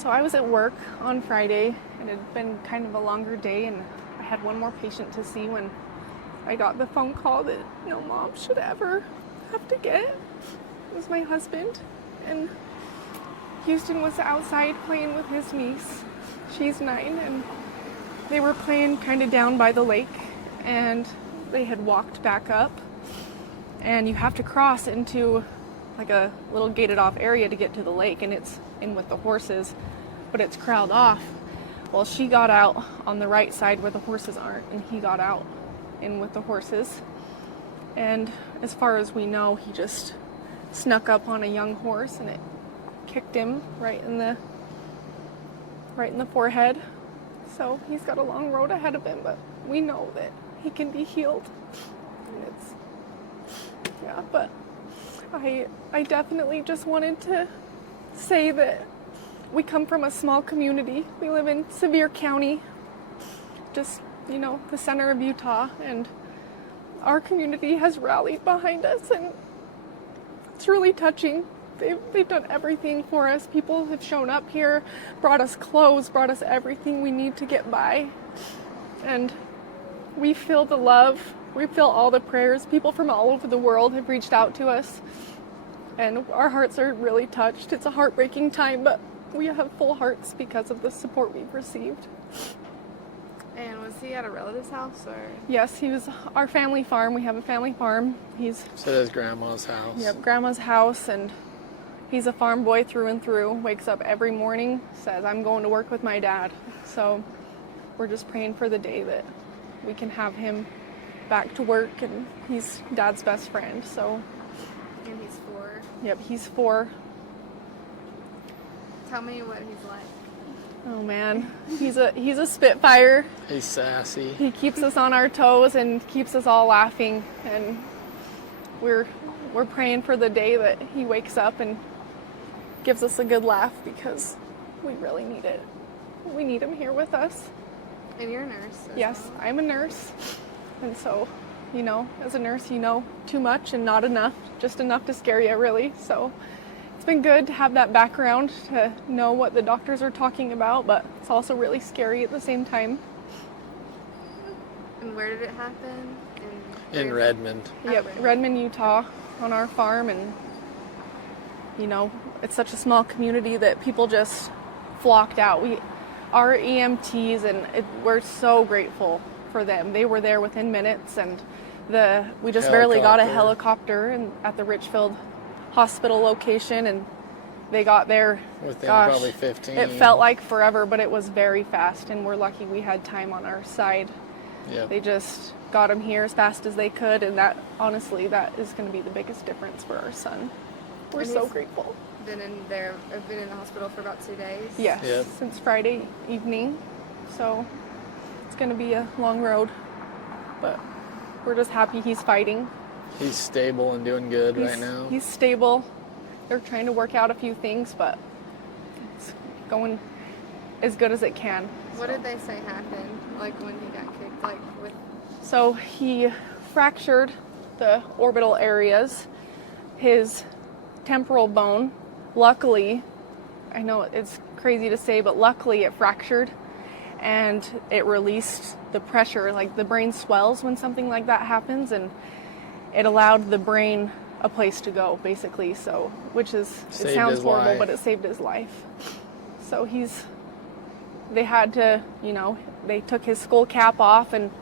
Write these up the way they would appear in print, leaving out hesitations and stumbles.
So I was at work on Friday, and it had been kind of a longer day, and I had one more patient to see when I got the phone call that no mom should ever have to get. It was my husband, and Houston was outside playing with his niece. She's 9, and they were playing kind of down by the lake, and they had walked back up, and you have to cross into like a little gated off area to get to the lake, and it's in with the horses, but it's corralled off. Well, she got out on the right side where the horses aren't, and he got out in with the horses. And as far as we know, he just snuck up on a young horse, and it kicked him right in the forehead. So he's got a long road ahead of him, but we know that he can be healed. And but I definitely just wanted to say that we come from a small community. We live in Sevier County, just, the center of Utah, and our community has rallied behind us, and it's really touching. They've done everything for us. People have shown up here, brought us clothes, brought us everything we need to get by. And we feel the love. We feel all the prayers. People from all over the world have reached out to us. And our hearts are really touched. It's a heartbreaking time, but we have full hearts because of the support we've received. And was he at a relative's house, or? Yes, he was our family farm. We have a family farm. So that's Grandma's house. Yep, Grandma's house, and he's a farm boy through and through. Wakes up every morning, says, I'm going to work with my dad. So we're just praying for the day that we can have him back to work, and he's Dad's best friend. So. And he's 4? Yep, he's 4. Tell me what he's like. Oh man, he's a spitfire. He's sassy. He keeps us on our toes and keeps us all laughing, and we're praying for the day that he wakes up and gives us a good laugh, because we really need it. We need him here with us. And you're a nurse. Yes, I'm a nurse. And so, as a nurse, too much and not enough, just enough to scare you, really. So it's been good to have that background, to know what the doctors are talking about, but it's also really scary at the same time. And where did it happen? In Redmond. Yep, Redmond, Utah, on our farm. And, it's such a small community that people just flocked out. Our EMTs, and we're so grateful for them. They were there within minutes, and we just barely got a helicopter at the Richfield Hospital location, and they got there within probably 15. It felt like forever, but it was very fast, and we're lucky we had time on our side. Yep. They just got him here as fast as they could, and that is going to be the biggest difference for our son. We're so grateful. Been in the hospital for about 2 days? Yes, yep. Since Friday evening. So it's going to be a long road, but we're just happy he's fighting. He's stable and doing good right now. He's stable. They're trying to work out a few things, but it's going as good as it can. What did they say happened, like when he got kicked? So he fractured the orbital areas, his temporal bone. Luckily, I know it's crazy to say, but luckily it fractured, and it released the pressure. Like, the brain swells when something like that happens, and it allowed the brain a place to go, basically. So, it sounds horrible, but it saved his life. So they had to, they took his skull cap off, and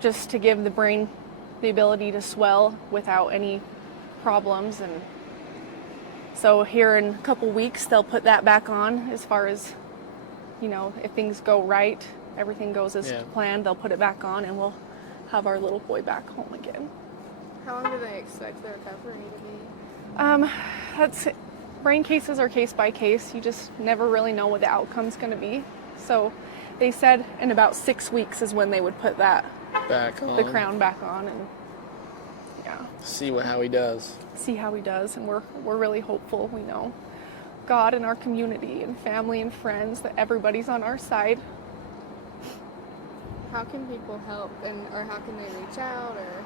just to give the brain the ability to swell without any problems. And so here in a couple weeks, they'll put that back on. As far as, if things go right, everything goes as planned, they'll put it back on, and we'll have our little boy back home again. How long do they expect the recovery to be? Brain cases are case by case. You just never really know what the outcome's going to be. So they said in about 6 weeks is when they would put that the crown back on, and see how he does. And we're really hopeful. We know God and our community and family and friends, that everybody's on our side. How can people help, or how can they reach out? Or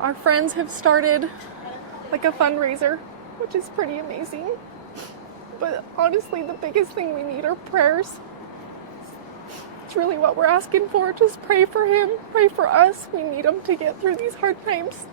our friends have started like a fundraiser, which is pretty amazing. But honestly, the biggest thing we need are prayers. It's really what we're asking for. Just pray for him. Pray for us. We need him to get through these hard times.